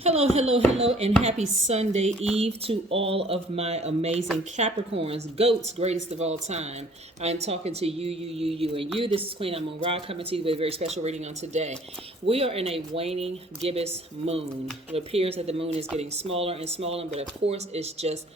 Hello, hello, hello, and happy Sunday Eve to all of my amazing Capricorns, goats, greatest of all time. I'm talking to you, and you. This is Queen Amun Ra coming to you with a very special reading on today. We are in a waning gibbous moon. It appears that the moon is getting smaller and smaller, but of course it's just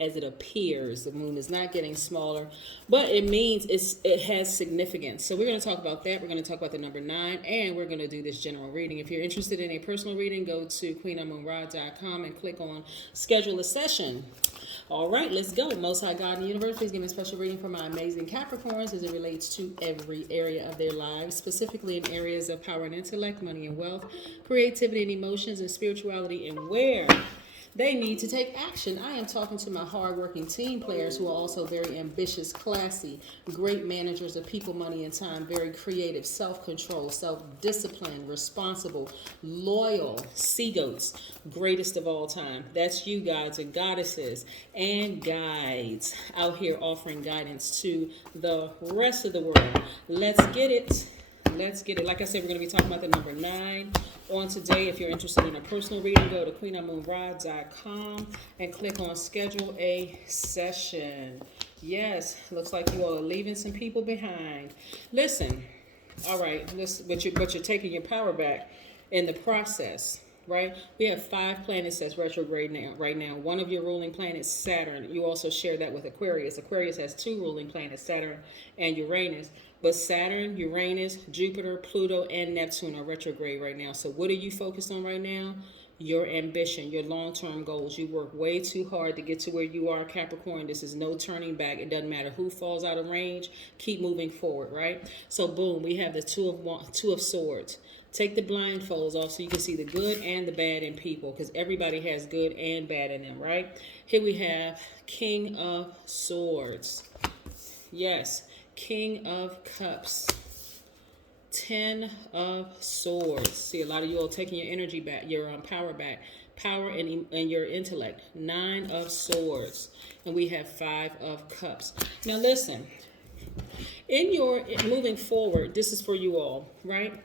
as it appears. The moon is not getting smaller, but it means it has significance. So we're going to talk about that. We're going to talk about the number 9, and we're going to do this general reading. If you're interested in a personal reading, go to queenamunra.com and click on schedule a session. All right, let's go. Most High God in the universe, please give me a special reading for my amazing Capricorns as it relates to every area of their lives, specifically in areas of power and intellect, money and wealth, creativity and emotions, and spirituality, and where they need to take action. I am talking to my hardworking team players who are also very ambitious, classy, great managers of people, money, and time, very creative, self-control, self-discipline, responsible, loyal, sea goats, greatest of all time. That's you, gods and goddesses and guides out here offering guidance to the rest of the world. Let's get it. Let's get it. Like I said, we're going to be talking about the number 9 on today. If you're interested in a personal reading, go to queenamunra.com and click on schedule a session. Yes, looks like you all are leaving some people behind. Listen, all right, but you're taking your power back in the process. Right? We have 5 planets that's retrograde now. Right now, one of your ruling planets, Saturn. You also share that with Aquarius. Aquarius has 2 ruling planets, Saturn and Uranus. But Saturn, Uranus, Jupiter, Pluto, and Neptune are retrograde right now. So what are you focused on right now? Your ambition, your long-term goals. You work way too hard to get to where you are, Capricorn. This is no turning back. It doesn't matter who falls out of range. Keep moving forward, right? So boom, we have the Two of Swords. Take the blindfolds off so you can see the good and the bad in people, because everybody has good and bad in them, right? Here we have King of Swords. Yes, King of Cups. 10 of Swords. See, a lot of you all taking your energy back, your power back, power and your intellect. 9 of Swords. And we have 5 of Cups. Now listen, in your moving forward, this is for you all, right?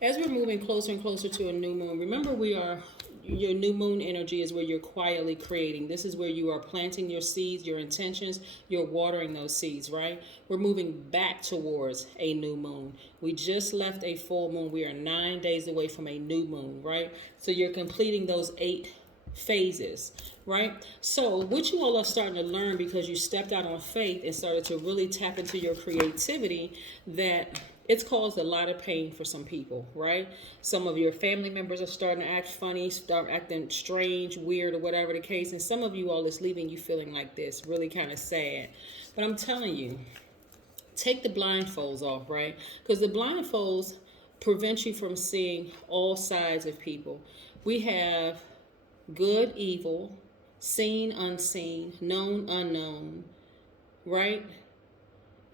As we're moving closer and closer to a new moon, remember your new moon energy is where you're quietly creating. This is where you are planting your seeds, your intentions, you're watering those seeds, right? We're moving back towards a new moon. We just left a full moon. We are 9 days away from a new moon, right? So you're completing those 8 phases, right? So what you all are starting to learn, because you stepped out on faith and started to really tap into your creativity, that it's caused a lot of pain for some people, right? Some of your family members are starting to act funny, start acting strange, weird, or whatever the case. And some of you all is leaving you feeling like this, really kind of sad. But I'm telling you, take the blindfolds off, right? Because the blindfolds prevent you from seeing all sides of people. We have good, evil, seen, unseen, known, unknown, right?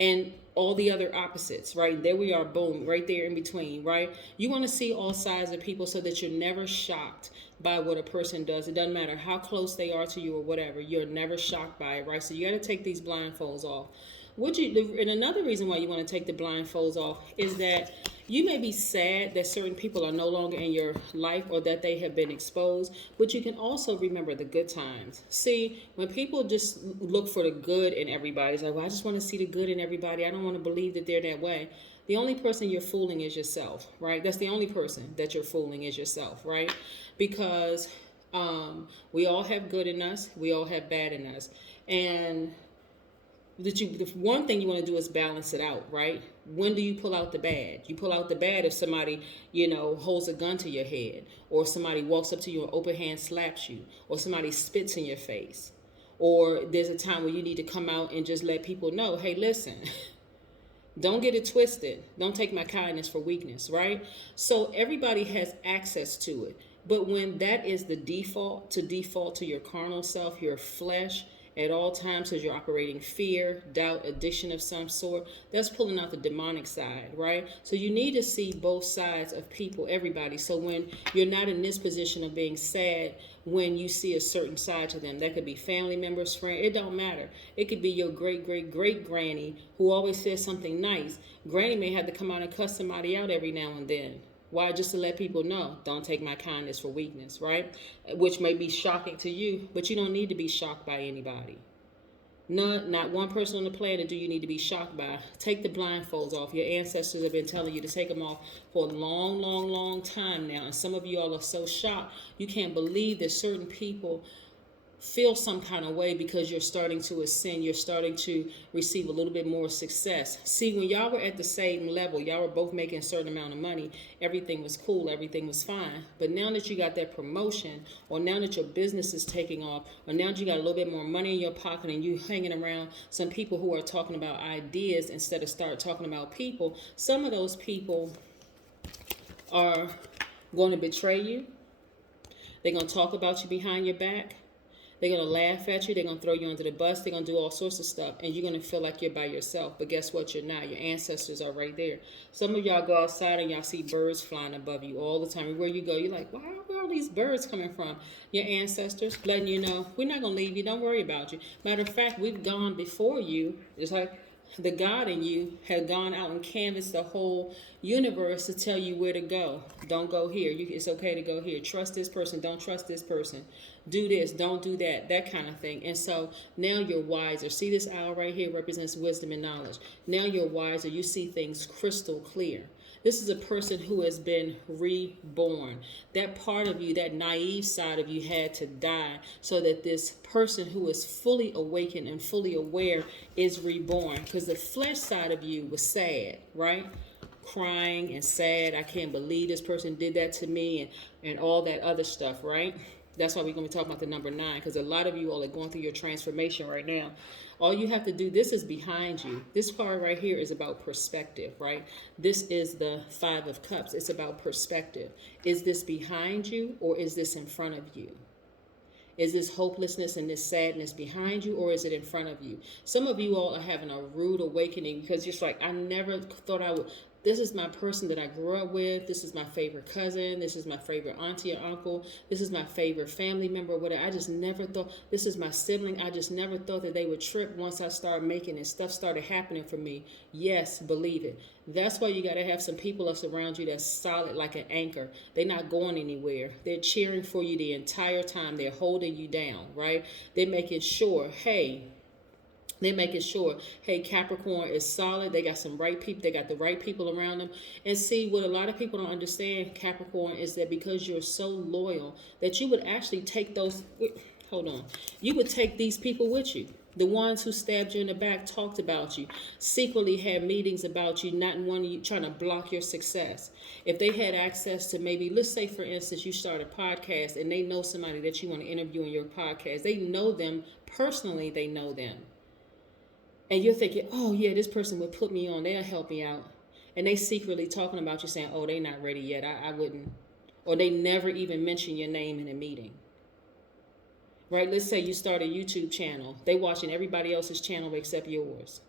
And all the other opposites, right? There we are, boom, right there in between, right? You want to see all sides of people so that you're never shocked by what a person does. It doesn't matter how close they are to you or whatever. You're never shocked by it, right? So you got to take these blindfolds off. And another reason why you want to take the blindfolds off is that you may be sad that certain people are no longer in your life or that they have been exposed, but you can also remember the good times. See, when people just look for the good in everybody, it's like, well, I just want to see the good in everybody. I don't want to believe that they're that way. The only person you're fooling is yourself, right? That's the only person that you're fooling is yourself, right? Because we all have good in us. We all have bad in us. And the one thing you want to do is balance it out, right? When do you pull out the bad? You pull out the bad if somebody, holds a gun to your head, or somebody walks up to you and open hand slaps you, or somebody spits in your face, or there's a time where you need to come out and just let people know, hey, listen, don't get it twisted. Don't take my kindness for weakness, right? So everybody has access to it. But when that is the default to your carnal self, your flesh, at all times, because you're operating fear, doubt, addiction of some sort, that's pulling out the demonic side, right? So you need to see both sides of people, everybody. So when you're not in this position of being sad, when you see a certain side to them, that could be family members, friends, it don't matter. It could be your great granny who always says something nice. Granny may have to come out and cuss somebody out every now and then. Why? Just to let people know, don't take my kindness for weakness, right? Which may be shocking to you, but you don't need to be shocked by anybody. None, not one person on the planet do you need to be shocked by. Take the blindfolds off. Your ancestors have been telling you to take them off for a long, long, long time now. And some of you all are so shocked, you can't believe that certain people feel some kind of way because you're starting to ascend. You're starting to receive a little bit more success. See, when y'all were at the same level, y'all were both making a certain amount of money, everything was cool, everything was fine. But now that you got that promotion, or now that your business is taking off, or now that you got a little bit more money in your pocket and you hanging around some people who are talking about ideas instead of start talking about people, some of those people are going to betray you. They're going to talk about you behind your back. They're going to laugh at you. They're going to throw you under the bus. They're going to do all sorts of stuff. And you're going to feel like you're by yourself. But guess what? You're not. Your ancestors are right there. Some of y'all go outside and y'all see birds flying above you all the time. Where you go, you're like, wow, where are these birds coming from? Your ancestors letting you know, we're not going to leave you. Don't worry about you. Matter of fact, we've gone before you. It's like the God in you had gone out and canvassed the whole universe to tell you where to go. Don't go here. It's okay to go here. Trust this person. Don't trust this person. Do this. Don't do that. That kind of thing. And so now you're wiser. See, this owl right here represents wisdom and knowledge. Now you're wiser. You see things crystal clear. This is a person who has been reborn. That part of you, that naive side of you had to die so that this person who is fully awakened and fully aware is reborn. Because the flesh side of you was sad, right? Crying and sad. I can't believe this person did that to me and all that other stuff, right? That's why we're going to be talking about the number 9, because a lot of you all are going through your transformation right now. All you have to do, this is behind you. This card right here is about perspective, right? This is the 5 of Cups. It's about perspective. Is this behind you or is this in front of you? Is this hopelessness and this sadness behind you or is it in front of you? Some of you all are having a rude awakening because you're like, I never thought I would. This is my person that I grew up with. This is my favorite cousin. This is my favorite auntie or uncle. This is my favorite family member. Whatever. I just never thought, this is my sibling. I just never thought that they would trip once I started making it. Stuff started happening for me. Yes, believe it. That's why you got to have some people that's around you that's solid like an anchor. They're not going anywhere. They're cheering for you the entire time. They're holding you down, right? They're making sure, hey, Capricorn is solid. They got some right people. They got the right people around them. And see, what a lot of people don't understand, Capricorn, is that because you're so loyal, that you would actually take those, you would take these people with you. The ones who stabbed you in the back talked about you, secretly had meetings about you, not wanting you, trying to block your success. If they had access to maybe, let's say, for instance, you start a podcast and they know somebody that you want to interview in your podcast. They know them personally. They know them. And you're thinking, oh, yeah, this person would put me on. They'll help me out. And they secretly talking about you saying, oh, they not ready yet. I wouldn't. Or they never even mention your name in a meeting. Right? Let's say you start a YouTube channel. They watching everybody else's channel except yours.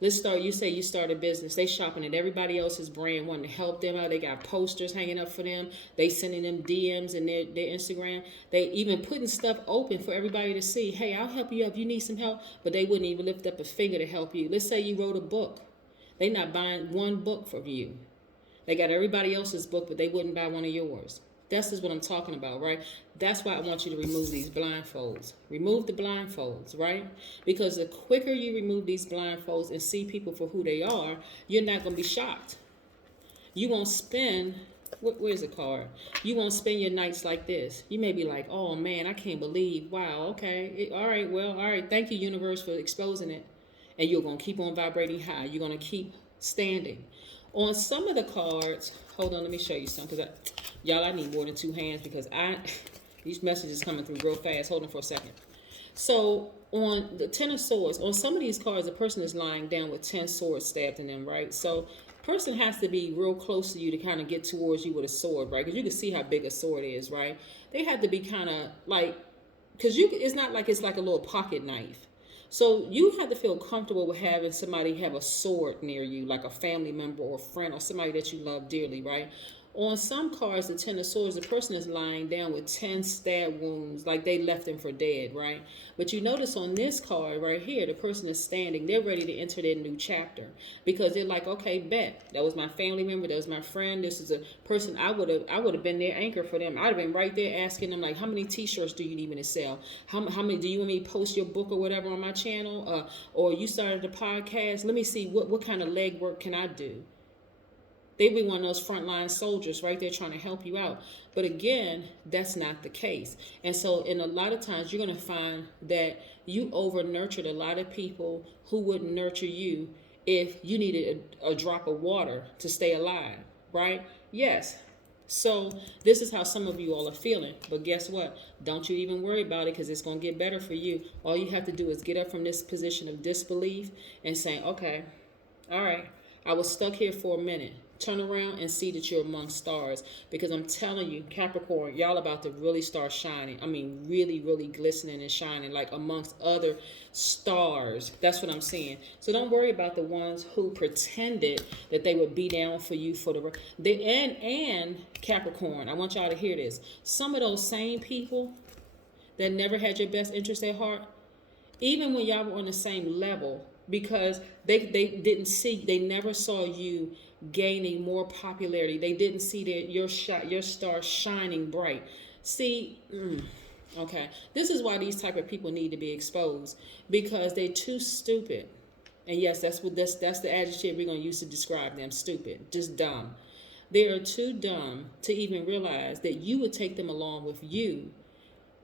You say you start a business. They shopping at everybody else's brand, wanting to help them out. They got posters hanging up for them. They sending them DMs in their Instagram. They even putting stuff open for everybody to see. Hey, I'll help you up. You need some help. But they wouldn't even lift up a finger to help you. Let's say you wrote a book. They not buying one book from you. They got everybody else's book, but they wouldn't buy one of yours. That's just what I'm talking about, right? That's why I want you to remove these blindfolds. Remove the blindfolds, right? Because the quicker you remove these blindfolds and see people for who they are, you're not going to be shocked. You won't spend, where's the card? You won't spend your nights like this. You may be like, oh man, I can't believe, wow, okay. All right. Thank you, universe, for exposing it. And you're going to keep on vibrating high. You're going to keep standing. On some of the cards, hold on, let me show you some, because y'all, I need more than 2 hands because these messages coming through real fast. Hold on for a second. So on the 10 of Swords, on some of these cards, a person is lying down with 10 swords stabbed in them, right? So person has to be real close to you to kind of get towards you with a sword, right? Because you can see how big a sword is, right? They have to be kind of like, because it's not like it's like a little pocket knife. So you have to feel comfortable with having somebody have a sword near you, like a family member or a friend or somebody that you love dearly, right? On some cards, the Ten of Swords, the person is lying down with 10 stab wounds, like they left them for dead, right? But you notice on this card right here, the person is standing. They're ready to enter their new chapter because they're like, okay, bet. That was my family member. That was my friend. This is a person I would have been their anchor for them. I'd have been right there asking them, like, how many T-shirts do you need me to sell? How many do you want me to post your book or whatever on my channel? Or you started a podcast. Let me see what kind of legwork can I do. They'd be one of those frontline soldiers right there trying to help you out. But again, that's not the case. And so in a lot of times, you're going to find that you over-nurtured a lot of people who wouldn't nurture you if you needed a drop of water to stay alive, right? Yes. So this is how some of you all are feeling. But guess what? Don't you even worry about it because it's going to get better for you. All you have to do is get up from this position of disbelief and say, okay, all right, I was stuck here for a minute. Turn around and see that you're among stars, because I'm telling you, Capricorn, y'all about to really start shining. I mean, really, really glistening and shining, like amongst other stars. That's what I'm saying. So don't worry about the ones who pretended that they would be down for you for and Capricorn. I want y'all to hear this. Some of those same people that never had your best interest at heart, even when y'all were on the same level, because they didn't see, they never saw you gaining more popularity. They didn't see that your star shining bright. See, okay, this is why these type of people need to be exposed, because they're too stupid. And yes, that's the adjective we're going to use to describe them. Stupid, just dumb. They are too dumb to even realize that you would take them along with you.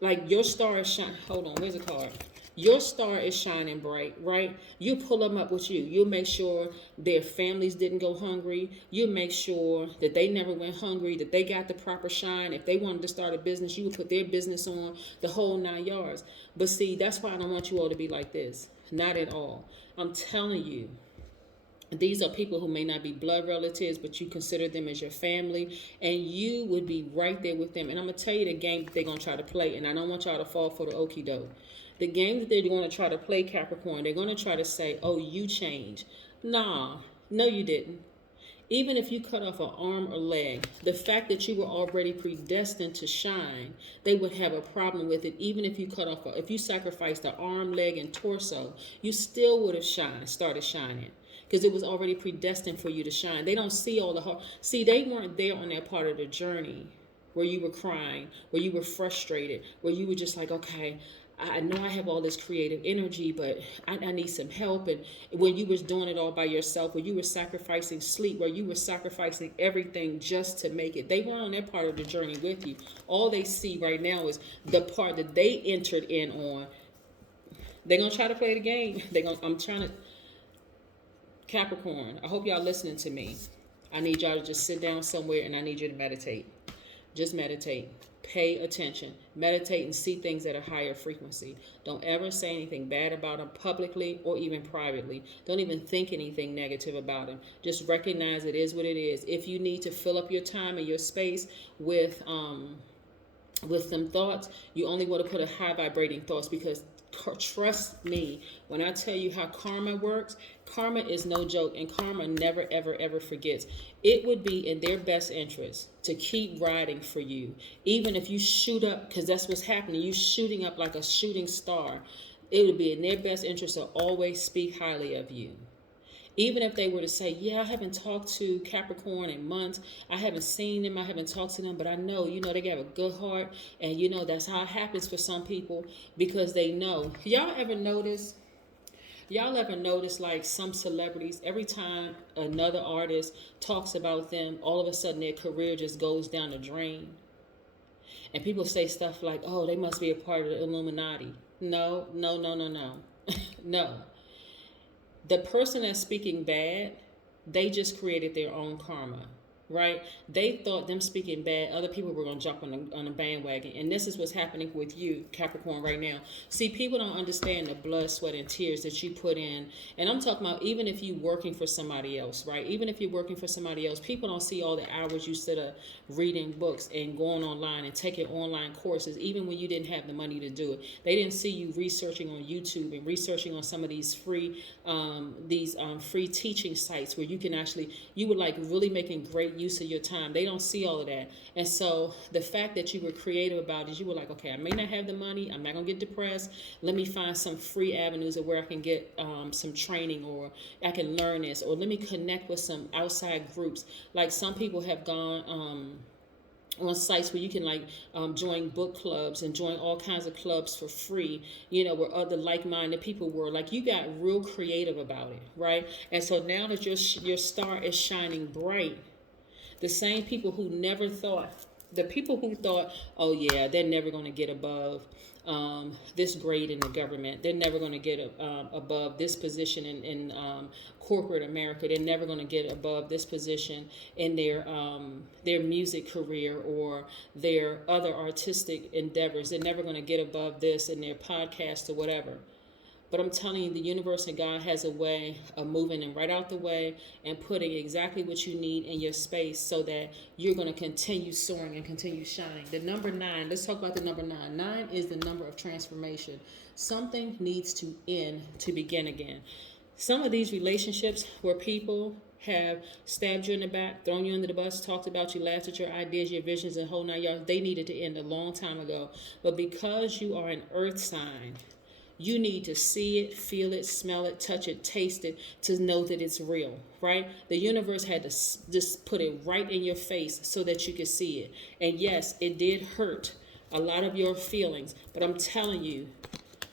Like your star is shining. Hold on, where's the card? Your star is shining bright, right? You pull them up with you. You'll make sure their families didn't go hungry. You'll make sure that they never went hungry, that they got the proper shine. If they wanted to start a business, you would put their business on, the whole 9 yards. But see, that's why I don't want you all to be like this. Not at all. I'm telling you, these are people who may not be blood relatives, but you consider them as your family, and you would be right there with them. And I'm going to tell you the game that they're going to try to play, and I don't want y'all to fall for the okie doke. The game that they're going to try to play, Capricorn, they're going to try to say, oh, you changed. Nah, no, you didn't. Even if you cut off an arm or leg, the fact that you were already predestined to shine, they would have a problem with it. Even if you cut off, if you sacrificed the arm, leg, and torso, you still would have started shining. Because it was already predestined for you to shine. They don't see all the hard. See, they weren't there on that part of the journey where you were crying, where you were frustrated, where you were just like, okay, I know I have all this creative energy, but I need some help. And when you was doing it all by yourself, where you were sacrificing sleep, where you were sacrificing everything just to make it. They weren't on that part of the journey with you. All they see right now is the part that they entered in on. They're going to try to play the game. I'm trying to... Capricorn, I hope y'all listening to me. I need y'all to just sit down somewhere and I need you to meditate. Just meditate. Pay attention. Meditate and see things at a higher frequency. Don't ever say anything bad about them publicly or even privately. Don't even think anything negative about them. Just recognize it is what it is. If you need to fill up your time and your space with some thoughts, you only want to put a high vibrating thoughts, because trust me when I tell you how karma works. Karma is no joke, and karma never, ever, ever forgets. It would be in their best interest to keep riding for you, even if you shoot up, because that's what's happening. You shooting up like a shooting star. It would be in their best interest to always speak highly of you. Even if they were to say, yeah, I haven't talked to Capricorn in months. I haven't seen them. I haven't talked to them. But I know, they have a good heart. And, that's how it happens for some people, because they know. Y'all ever notice like some celebrities, every time another artist talks about them, all of a sudden their career just goes down the drain? And people say stuff like, oh, they must be a part of the Illuminati. No. No. The person that's speaking bad, they just created their own karma, right? They thought them speaking bad, other people were going to jump on a bandwagon. And this is what's happening with you, Capricorn, right now. See, people don't understand the blood, sweat, and tears that you put in. And I'm talking about even if you're working for somebody else, right? Even if you're working for somebody else, people don't see all the hours you sit up reading books and going online and taking online courses, even when you didn't have the money to do it. They didn't see you researching on YouTube and researching on some of these free teaching sites where you can actually, you were like really making great use of your time. They don't see all of that. And so the fact that you were creative about it, you were like, okay, I may not have the money. I'm not going to get depressed. Let me find some free avenues of where I can get some training, or I can learn this, or let me connect with some outside groups. Like some people have gone on sites where you can join book clubs and join all kinds of clubs for free, where other like-minded people were. Like, you got real creative about it, right? And so now that your star is shining bright, the same people who never thought, the people who thought, oh yeah, they're never going to get above this grade in the government, they're never going to get above this position in corporate America, they're never going to get above this position in their music career or their other artistic endeavors, they're never going to get above this in their podcast or whatever. But I'm telling you, the universe and God has a way of moving them right out the way and putting exactly what you need in your space so that you're going to continue soaring and continue shining. The number 9, let's talk about the number 9. 9 is the number of transformation. Something needs to end to begin again. Some of these relationships where people have stabbed you in the back, thrown you under the bus, talked about you, laughed at your ideas, your visions, and whole 9 yards, they needed to end a long time ago. But because you are an earth sign, you need to see it, feel it, smell it, touch it, taste it to know that it's real, right? The universe had to just put it right in your face so that you could see it. And yes, it did hurt a lot of your feelings, but I'm telling you,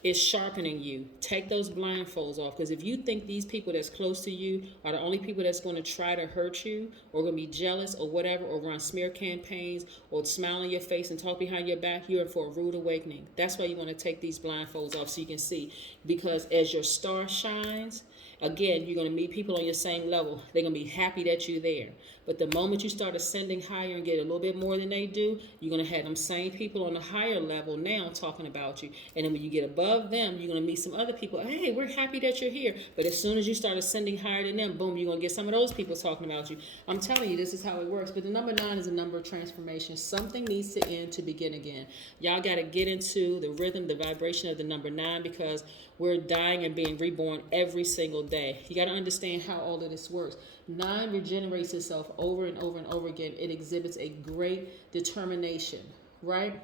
it's sharpening you. Take those blindfolds off, because if you think these people that's close to you are the only people that's going to try to hurt you or going to be jealous or whatever, or run smear campaigns or smile in your face and talk behind your back, you're in for a rude awakening. That's why you want to take these blindfolds off so you can see, because as your star shines, again, you're going to meet people on your same level. They're going to be happy that you're there. But the moment you start ascending higher and get a little bit more than they do, you're going to have them same people on the higher level now talking about you. And then when you get above them, you're going to meet some other people. Hey, we're happy that you're here. But as soon as you start ascending higher than them, boom, you're going to get some of those people talking about you. I'm telling you, this is how it works. But the number 9 is a number of transformation. Something needs to end to begin again. Y'all got to get into the rhythm, the vibration of the number 9, because we're dying and being reborn every single day. You got to understand how all of this works. 9 regenerates itself over and over and over again. It exhibits a great determination, right?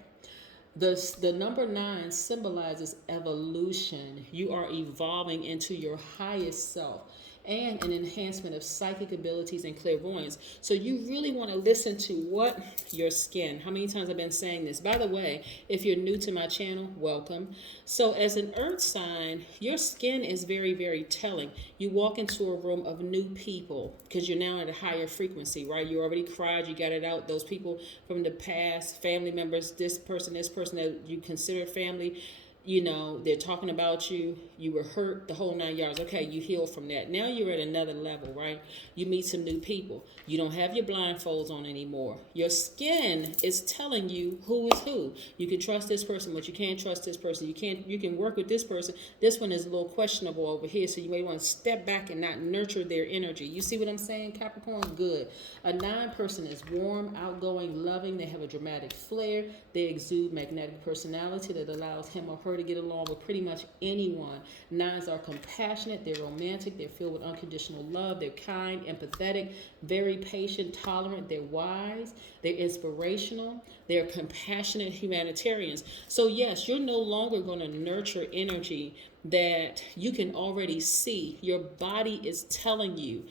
The number 9 symbolizes evolution. You are evolving into your highest self, and an enhancement of psychic abilities and clairvoyance. So you really want to listen to what your skin. How many times I've been saying this? By the way, if you're new to my channel, welcome. So as an earth sign, your skin is very, very telling. You walk into a room of new people because you're now at a higher frequency, right? You already cried, you got it out. Those people from the past, family members, this person that you consider family, they're talking about you. You were hurt, the whole 9 yards. Okay, you healed from that. Now you're at another level, right? You meet some new people. You don't have your blindfolds on anymore. Your skin is telling you who is who. You can trust this person, but you can't trust this person. You can work with this person. This one is a little questionable over here, so you may want to step back and not nurture their energy. You see what I'm saying, Capricorn? Good. A 9 person is warm, outgoing, loving. They have a dramatic flair. They exude magnetic personality that allows him or her to get along with pretty much anyone. 9s are compassionate, they're romantic, they're filled with unconditional love, they're kind, empathetic, very patient, tolerant, they're wise, they're inspirational, they're compassionate humanitarians. So yes, you're no longer going to nurture energy that you can already see. Your body is telling you,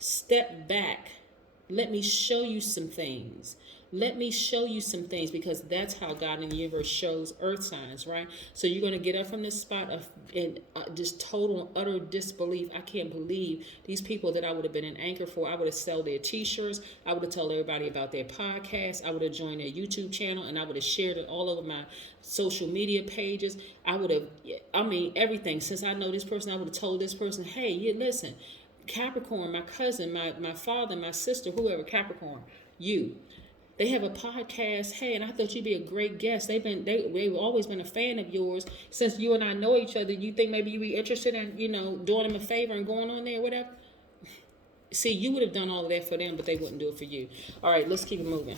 step back, let me show you some things. Let me show you some things, because that's how God in the universe shows earth signs, right? So you're going to get up from this spot of in just total, utter disbelief. I can't believe these people that I would have been an anchor for. I would have sold their t-shirts. I would have told everybody about their podcast. I would have joined their YouTube channel, and I would have shared it all over my social media pages. Everything. Since I know this person, I would have told this person, hey, listen, Capricorn, my cousin, my father, my sister, whoever, Capricorn, they have a podcast. Hey, and I thought you'd be a great guest. They've always been a fan of yours. Since you and I know each other, you think maybe you'd be interested in, doing them a favor and going on there, whatever? See, you would have done all of that for them, but they wouldn't do it for you. All right, let's keep it moving.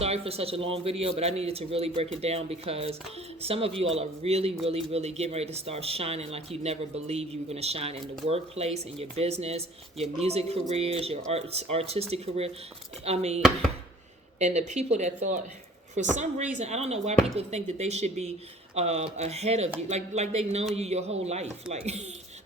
Sorry for such a long video, but I needed to really break it down because some of you all are really, really, really getting ready to start shining like you never believed you were going to shine in the workplace, in your business, your music careers, your artistic career. I mean, and the people that thought, for some reason, I don't know why people think that they should be ahead of you, like they've known you your whole life, like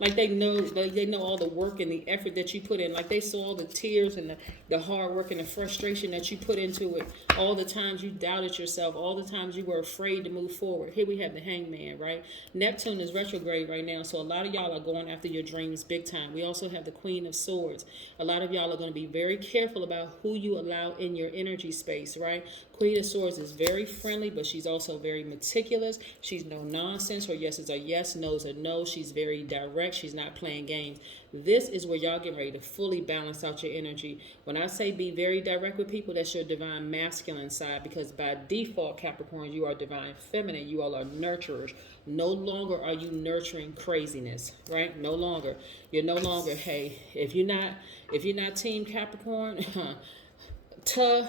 like they know all the work and the effort that you put in, like they saw all the tears and the hard work and the frustration that you put into it, all the times you doubted yourself, all the times you were afraid to move forward. Here we have the Hangman, right? Neptune is retrograde right now, so a lot of y'all are going after your dreams big time. We also have the Queen of Swords. A lot of y'all are going to be very careful about who you allow in your energy space, right? Queen of Swords is very friendly, but she's also very meticulous. She's no nonsense. Her yeses are yes, no's are no. She's very direct. She's not playing games. This is where y'all get ready to fully balance out your energy. When I say be very direct with people, that's your divine masculine side, because by default, Capricorn, you are divine feminine. You all are nurturers. No longer are you nurturing craziness, right? No longer. You're no longer, hey, if you're not team Capricorn, here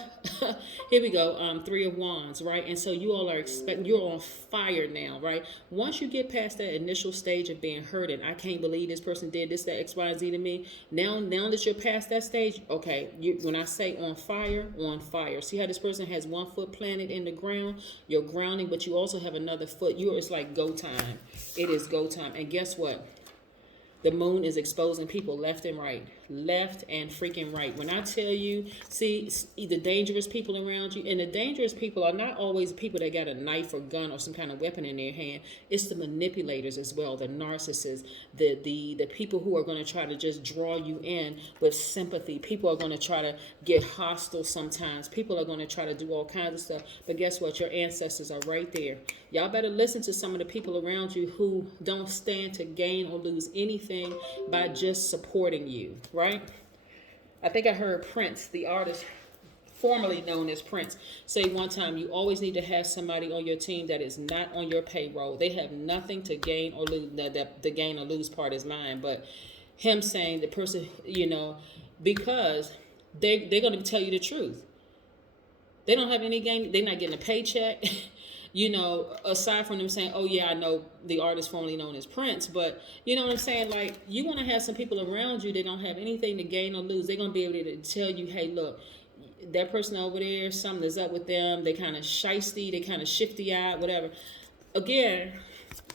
we go, Three of Wands, right? And so you all are you're on fire now, right? Once you get past that initial stage of being hurt and I can't believe this person did this, that, X, Y, and Z to me, now that you're past that stage, okay, when I say on fire, on fire. See how this person has one foot planted in the ground? You're grounding, but you also have another foot. It's like go time. It is go time. And guess what? The moon is exposing people left and right. Left and freaking right. When I tell you, see the dangerous people around you, and the dangerous people are not always people that got a knife or gun or some kind of weapon in their hand. It's the manipulators as well, the narcissists, the people who are going to try to just draw you in with sympathy. People are going to try to get hostile sometimes. People are going to try to do all kinds of stuff. But guess what? Your ancestors are right there. Y'all better listen to some of the people around you who don't stand to gain or lose anything by just supporting you, right? I think I heard Prince, the artist formerly known as Prince, say one time, you always need to have somebody on your team that is not on your payroll. They have nothing to gain or lose. The gain or lose part is mine, but him saying the person, because they're going to tell you the truth. They don't have any gain. They're not getting a paycheck. Aside from them saying, oh yeah, I know the artist formerly known as Prince, but you know what I'm saying? Like, you want to have some people around you that don't have anything to gain or lose. They're going to be able to tell you, hey, look, that person over there, something is up with them. They kind of shisty, they kind of shifty-eyed, whatever. Again,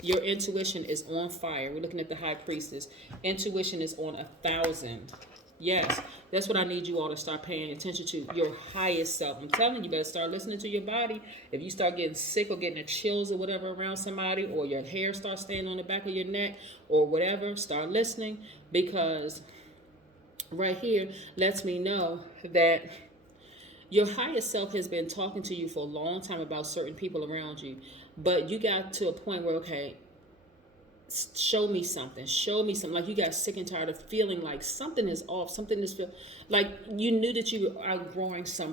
your intuition is on fire. We're looking at the High Priestess. Intuition is on 1,000. Yes, that's what I need you all to start paying attention to, your highest self. I'm telling you, better start listening to your body. If you start getting sick or getting the chills or whatever around somebody, or your hair starts staying on the back of your neck or whatever, start listening, because right here lets me know that your highest self has been talking to you for a long time about certain people around you, but you got to a point where, okay, show me something, like you got sick and tired of feeling like something is off, something is like you knew that you were outgrowing some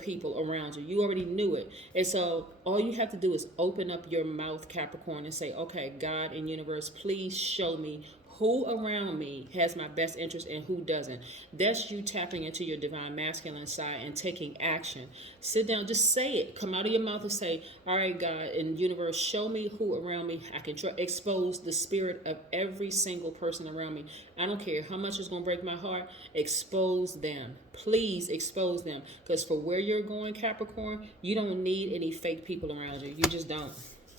people around you already knew it. And so all you have to do is open up your mouth, Capricorn, and say, okay, God and universe, please show me who around me has my best interest and who doesn't. That's you tapping into your divine masculine side and taking action. Sit down, just say it. Come out of your mouth and say, all right, God and universe, show me who around me I can expose the spirit of every single person around me. I don't care how much it's going to break my heart. Expose them. Please expose them. Because for where you're going, Capricorn, you don't need any fake people around you. You just don't.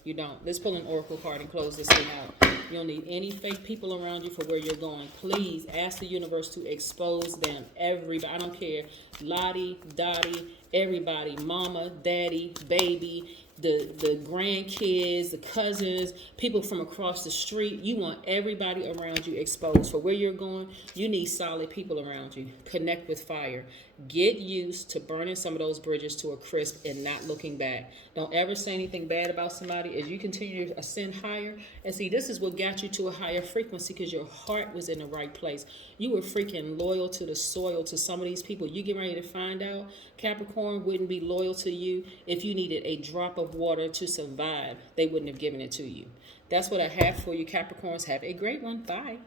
You don't. Let's pull an oracle card and close this thing out. You don't need any fake people around you for where you're going. Please ask the universe to expose them. Everybody. I don't care. Lottie, Dottie, everybody. Mama, daddy, baby, the grandkids, the cousins, people from across the street. You want everybody around you exposed. For where you're going, you need solid people around you. Connect with fire. Get used to burning some of those bridges to a crisp and not looking back. Don't ever say anything bad about somebody as you continue to ascend higher. And see, this is what got you to a higher frequency, because your heart was in the right place. You were freaking loyal to the soil, to some of these people. You get ready to find out Capricorn wouldn't be loyal to you if you needed a drop of water to survive. They wouldn't have given it to you. That's what I have for you, Capricorns. Have a great one. Bye.